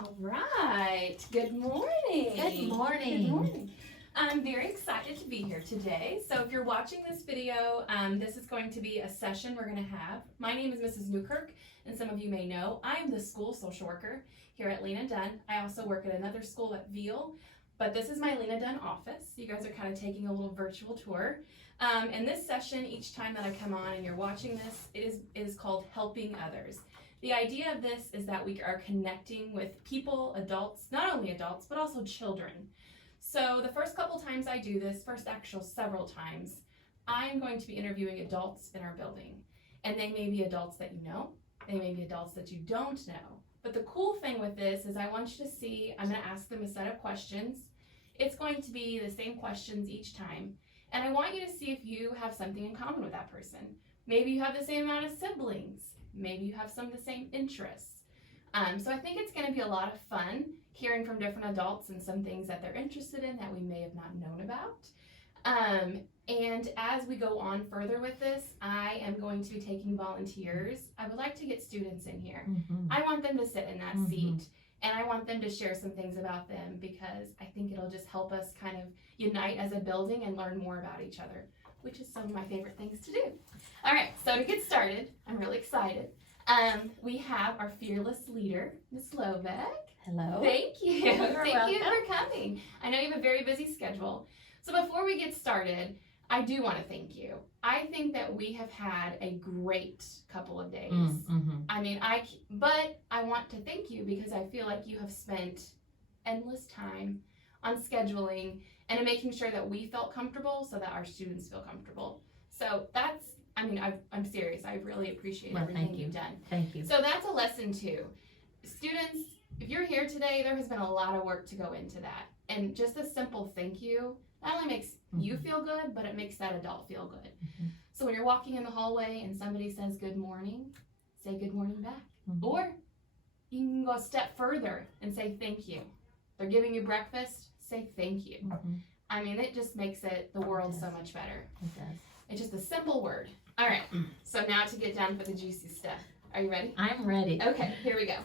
All right. Good morning. Good morning. Good morning. I'm very excited to be here today. So if you're watching this video, this is going to be a session we're going to have. My name is Mrs. Newkirk, and some of you may know I am the school social worker here at Lena Dunn. I also work at another school at Veal, but this is my Lena Dunn office. You guys are kind of taking a little virtual tour. And this session, each time that I come on and you're watching this, it is called Helping Others. The idea of this is that we are connecting with people, adults, not only adults, but also children. So the first couple times I do this, several times, I'm going to be interviewing adults in our building. And they may be adults that you know, they may be adults that you don't know. But the cool thing with this is I want you to see, I'm going to ask them a set of questions. It's going to be the same questions each time. And I want you to see if you have something in common with that person. Maybe you have the same amount of siblings. Maybe you have some of the same interests. So I think it's going to be a lot of fun hearing from different adults and some things that they're interested in that we may have not known about. And as we go on further with this, I am going to be taking volunteers. I would like to get students in here. I want them to sit in that seat, and I want them to share some things about them because I think it'll just help us kind of unite as a building and learn more about each other, which is some of my favorite things to do. All right, so to get started, I'm really excited. We have our fearless leader, Ms. Lobeck. Hello. Thank you. You're Thank you welcome. for coming. I know you have a very busy schedule. So before we get started, I do want to thank you. I think that we have had a great couple of days. I mean, but I want to thank you because I feel like you have spent endless time on scheduling and in making sure that we felt comfortable so that our students feel comfortable. So that's, I mean, I'm serious. I really appreciate everything you've done. Thank you. So that's a lesson too. Students, if you're here today, there has been a lot of work to go into that. And just a simple thank you not only makes you feel good, but it makes that adult feel good. So when you're walking in the hallway and somebody says good morning, say good morning back. Or you can go a step further and say thank you. They're giving you breakfast, say thank you. I mean, it just makes the world so much better. It does. It's just a simple word. All right, so now to get down for the juicy stuff. Are you ready? I'm ready. Okay, here we go.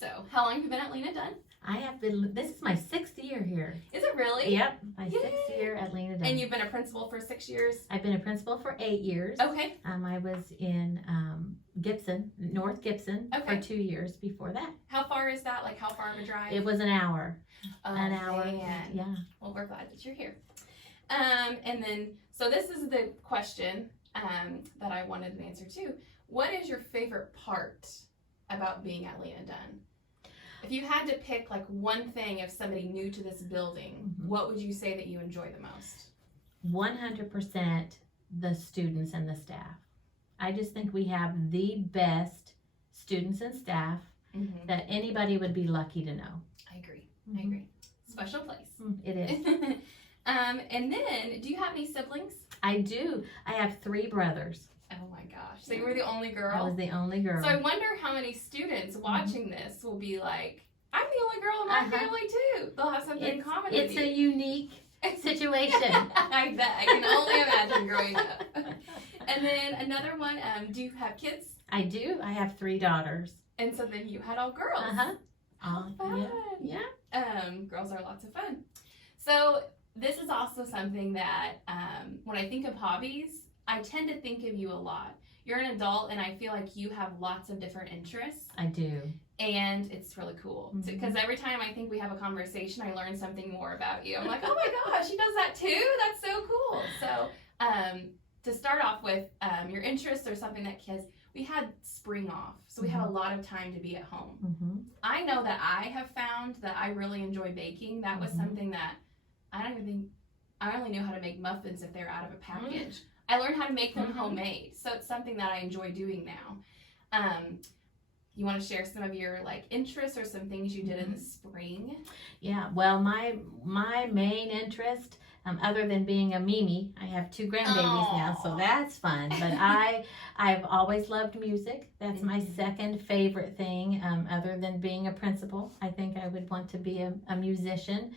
So, how long have you been at Lena Dunn? I have been, this is my 6th year here. Is it really? Yep, my Yay. 6th year at Lena Dunn. And you've been a principal for 6 years? I've been a principal for 8 years. Okay. I was in Gibson, North Gibson, Okay. for 2 years before that. How far is that? Like, how far of a drive? It was an hour. Oh, An hour. man. Yeah. Well, we're glad that you're here. And then, so this is the question that I wanted an answer to. What is your favorite part about being at Lena Dunn? If you had to pick like one thing of somebody new to this building, what would you say that you enjoy the most? 100% the students and the staff. I just think we have the best students and staff that anybody would be lucky to know. I agree. I agree. Special place. It is. And then, do you have any siblings? I do. I have 3 brothers. Oh my gosh. So you were the only I girl? was the only girl. So I wonder how many students watching this will be like, I'm the only girl in my family too. They'll have something in common with It's you. a unique situation. I bet. I can only imagine growing up. And then another one, do you have kids? I do. I have 3 daughters. And so then you had all girls. How fun. Yeah. Girls are lots of fun. So this is also something that when I think of hobbies, I tend to think of you a lot. You're an adult and I feel like you have lots of different interests. I do. And it's really cool because every time I think we have a conversation, I learn something more about you. I'm like, oh my gosh, she does that too? That's so cool. So to start off with, your interests are something that kids, we had spring off, so we had a lot of time to be at home. I know that I have found that I really enjoy baking. That was something that I only knew how to make muffins if they're out of a package. I learned how to make them homemade, so it's something that I enjoy doing now. You want to share some of your like interests or some things you did in the spring? Yeah. Well, my main interest, other than being a Mimi, I have 2 grandbabies now, so that's fun. But I've always loved music. That's my second favorite thing, other than being a principal. I think I would want to be a musician.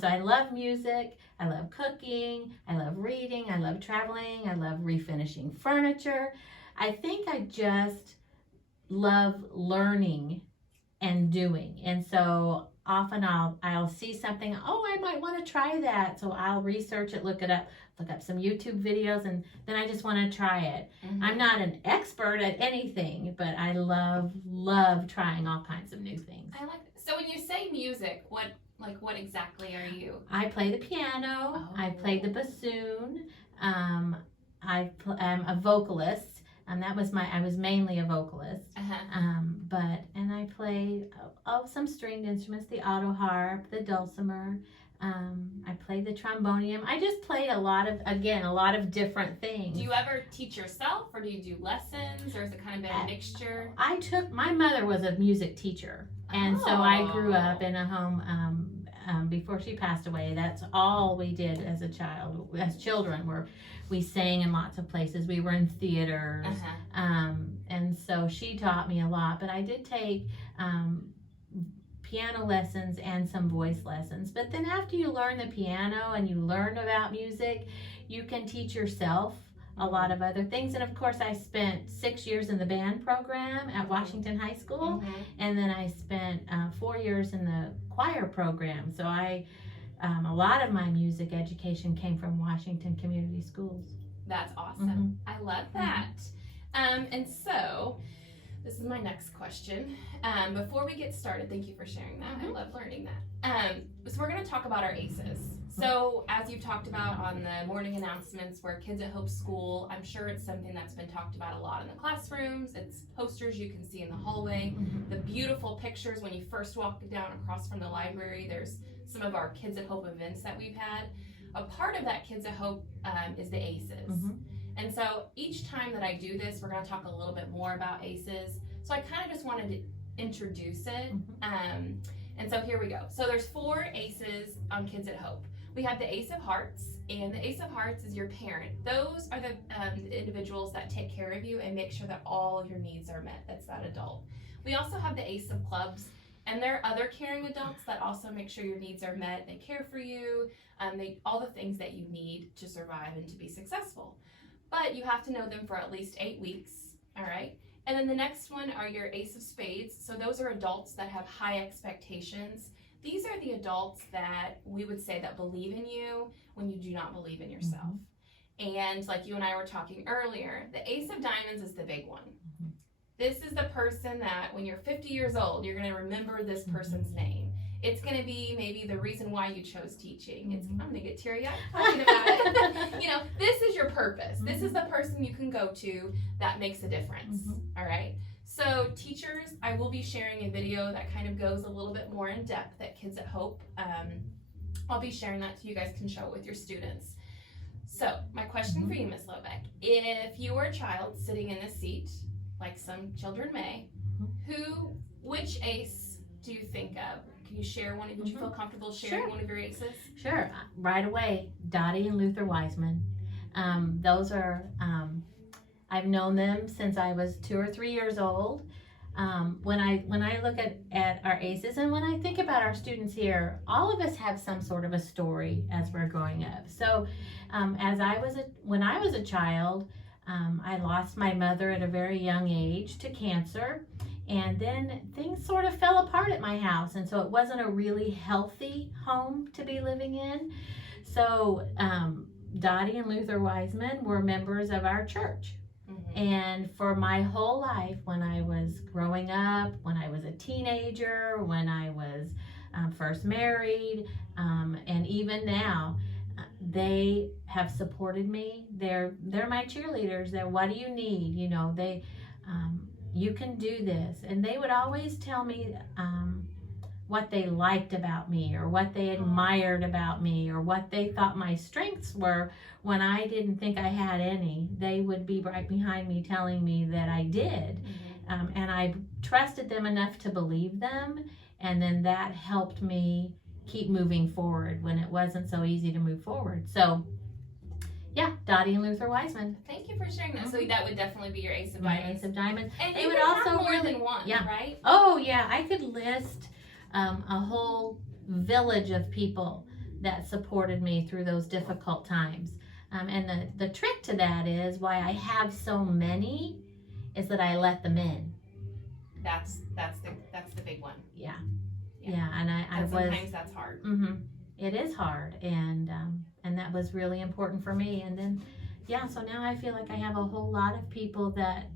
So I love music. I love cooking. I love reading. I love traveling. I love refinishing furniture. I think I just love learning and doing. And so often I'll see something, oh, I might want to try that. So I'll research it, look up some YouTube videos, and then I just want to try it. Mhm. I'm not an expert at anything, but I love trying all kinds of new things. I like that. So when you say music, what exactly are you? I play the piano. I play the bassoon. I'm a vocalist. I was mainly a vocalist. Uh-huh. And I play some stringed instruments, the auto harp, the dulcimer. I play the trombonium. I just play a lot of different things. Do you ever teach yourself, or do you do lessons, or is it kind of been a mixture? My mother was a music teacher, and so I grew up Oh. in a home, before she passed away. That's all we did as children. We sang in lots of places. We were in theaters. Uh-huh. And so she taught me a lot, but I did take piano lessons and some voice lessons. But then after you learn the piano and you learn about music, you can teach yourself a lot of other things. And of course, I spent 6 years in the band program at Washington High School, Mhm. and then I spent 4 years in the choir program. So a lot of my music education came from Washington Community Schools. That's awesome. I love that. And so, this is my next question. Before we get started, thank you for sharing that. I love learning that. So we're going to talk about our ACEs. So as you've talked about on the morning announcements for Kids at Hope School, I'm sure it's something that's been talked about a lot in the classrooms. It's posters you can see in the hallway, the beautiful pictures when you first walk down across from the library. There's some of our Kids at Hope events that we've had. A part of that Kids at Hope is the ACEs. And so each time that I do this, we're going to talk a little bit more about ACEs. So I kind of just wanted to introduce it. And so here we go. So there's 4 ACEs on Kids at Hope. We have the ACE of Hearts, and the ACE of Hearts is your parent. Those are the individuals that take care of you and make sure that all your needs are met. That's that adult. We also have the ACE of Clubs, and they're other caring adults that also make sure your needs are met. They care for you, all the things that you need to survive and to be successful. But you have to know them for at least 8 weeks, all right? And then the next one are your ACE of Spades. So those are adults that have high expectations. These are the adults that we would say that believe in you when you do not believe in yourself. And like you and I were talking earlier, the Ace of Diamonds is the big one. This is the person that when you're 50 years old, you're going to remember this person's name. It's going to be maybe the reason why you chose teaching. I'm going to get teary-eyed talking about it. This is your purpose. This is the person you can go to that makes a difference. All right. So teachers, I will be sharing a video that kind of goes a little bit more in depth at Kids at Hope. I'll be sharing that so you guys can show it with your students. So my question for you, Ms. Lobeck, if you were a child sitting in this seat, like some children may, which ACE do you think of? Can you share one? Would you feel comfortable sharing one of your ACEs? Sure. Right away, Dottie and Luther Wiseman. Those are, I've known them since I was 2 or 3 years old. When I look at our ACEs, and when I think about our students here, all of us have some sort of a story as we're growing up. So when I was a child, I lost my mother at a very young age to cancer. And then things sort of fell apart at my house. And so it wasn't a really healthy home to be living in. So Dottie and Luther Wiseman were members of our church. And for my whole life, when I was growing up, when I was a teenager, when I was first married, and even now, they have supported me. They're my cheerleaders. They're, what do you need? You can do this. And they would always tell me what they liked about me, or what they admired about me, or what they thought my strengths were when I didn't think I had any. They would be right behind me telling me that I did. And I trusted them enough to believe them. And then that helped me keep moving forward when it wasn't so easy to move forward. So yeah, Dottie and Luther Wiseman. Thank you for sharing that. So that would definitely be your Ace of Diamonds. Ace of Diamonds. And they you would would also have more really, than one, right? Oh yeah, I could list a whole village of people that supported me through those difficult times. And the trick to that is why I have so many is that I let them in. that's the big one. Yeah. Yeah. Yeah, and I And was. sometimes that's hard. It is hard, and that was really important for me. And then, yeah, so now I feel like I have a whole lot of people that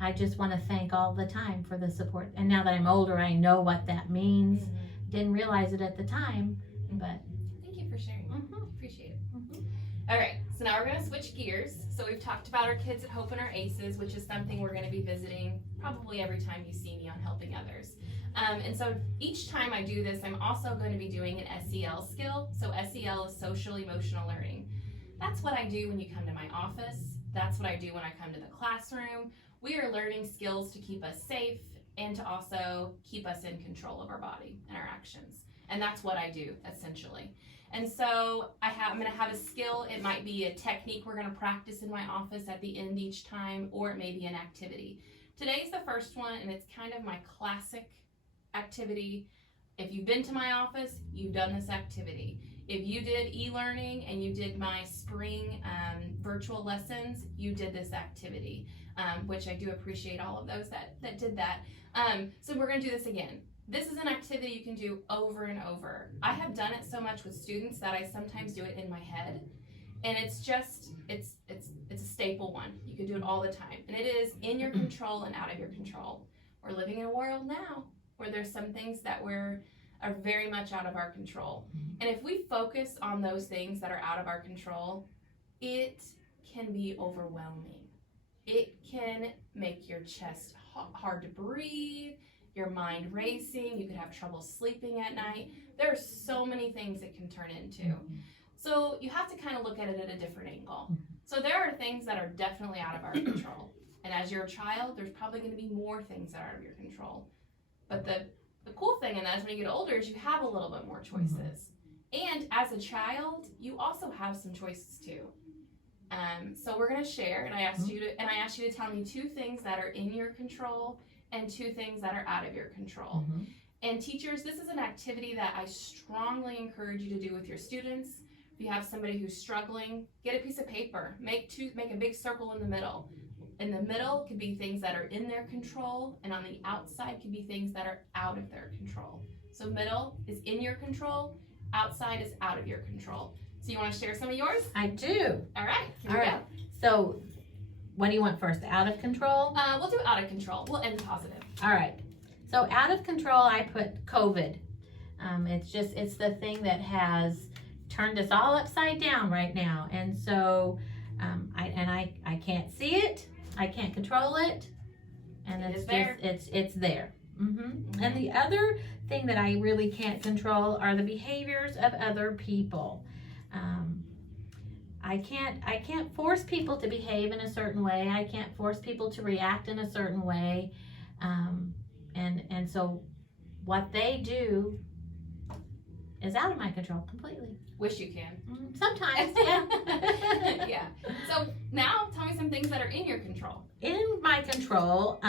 I just want to thank all the time for the support. And now that I'm older, I know what that means. Didn't realize it at the time, but Thank you for sharing. Appreciate it. All right, so now we're going to switch gears. So we've talked about our kids at Hope and our ACEs, which is something we're going to be visiting probably every time you see me on Helping Others. And so each time I do this, I'm also going to be doing an SEL skill. So SEL is social emotional learning. That's what I do when you come to my office. That's what I do when I come to the classroom. We are learning skills to keep us safe and to also keep us in control of our body and our actions. And that's what I do, essentially. And so I'm going to have a skill. It might be a technique we're going to practice in my office at the end each time, or it may be an activity. Today's the first one, and it's kind of my classic activity. If you've been to my office, you've done this activity. If you did e-learning and you did my spring virtual lessons, you did this activity, which I do appreciate all of those that did that. So we're going to do this again. This is an activity you can do over and over. I have done it so much with students that I sometimes do it in my head. And it's a staple one. You can do it all the time. And it is in your control and out of your control. We're living in a world now where there's some things that are very much out of our control. And if we focus on those things that are out of our control, it can be overwhelming. It can make your chest hard to breathe, your mind racing, you could have trouble sleeping at night. There are so many things it can turn into. So you have to kind of look at it at a different angle. So there are things that are definitely out of our control. And as you're a child, there's probably going to be more things that are out of your control. But the cool thing in that is when you get older is you have a little bit more choices. And as a child, you also have some choices too. So we're going to share, and I asked you to tell me 2 things that are in your control and 2 things that are out of your control. And teachers, this is an activity that I strongly encourage you to do with your students. If you have somebody who's struggling, get a piece of paper, make a big circle in the middle. In the middle could be things that are in their control, and on the outside could be things that are out of their control. So middle is in your control, outside is out of your control. So you want to share some of yours? I do. All right, here All we right. So what do you want first? Out of control? We'll do out of control. We'll end positive. All right. So out of control, I put COVID. It's the thing that has turned us all upside down right now. And so I can't see it. I can't control it. And it's there. It's there. And the other thing that I really can't control are the behaviors of other people. I can't force people to behave in a certain way. I can't force people to react in a certain way. And so what they do is out of my control completely. Wish you can. Sometimes, yeah. Yeah. So now tell me some things that are in your control. In my control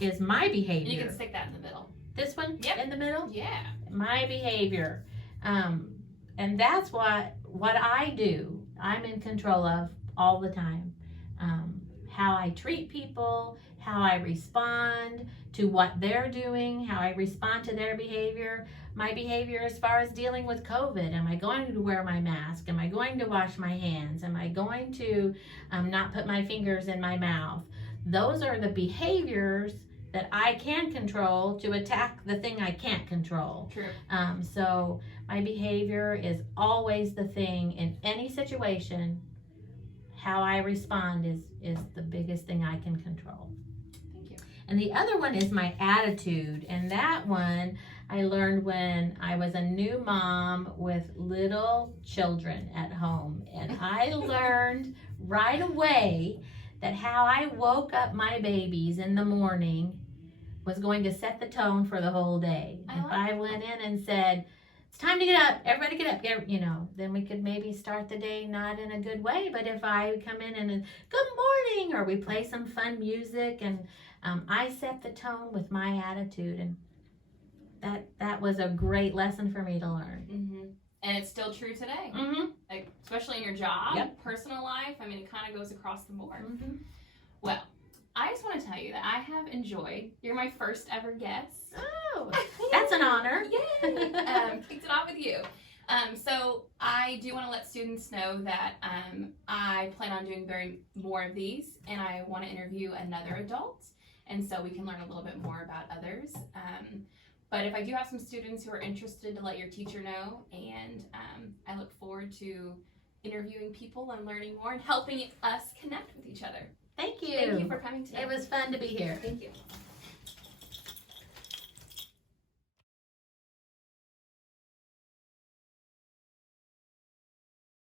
is my behavior. You can stick that in the middle. This one? Yep. In the middle? Yeah. My behavior. And that's what I do. I'm in control of all the time. How I treat people, how I respond to what they're doing, how I respond to their behavior. My behavior as far as dealing with COVID. Am I going to wear my mask? Am I going to wash my hands? Am I going to not put my fingers in my mouth? Those are the behaviors that I can control to attack the thing I can't control. True. So my behavior is always the thing in any situation. How I respond is the biggest thing I can control. Thank you. And the other one is my attitude. And that one I learned when I was a new mom with little children at home. And I learned right away that how I woke up my babies in the morning was going to set the tone for the whole day. If I went in and said, it's time to get up, everybody get up, then we could maybe start the day not in a good way. But if I come in and good morning, or we play some fun music, and I set the tone with my attitude, and that was a great lesson for me to learn. And it's still true today, especially in your job, personal life. I mean, it kind of goes across the board. Well, I just want to tell you that I have enjoyed. You're my first ever guest. Oh, that's an honor. Yay! Kicked it off with you. So I do want to let students know that I plan on doing more of these, and I want to interview another adult, and so we can learn a little bit more about others. But if I do have some students who are interested, to let your teacher know, and I look forward to interviewing people and learning more and helping us connect with each other. Thank you. Thank you for coming today. It was fun to be here. Thank you.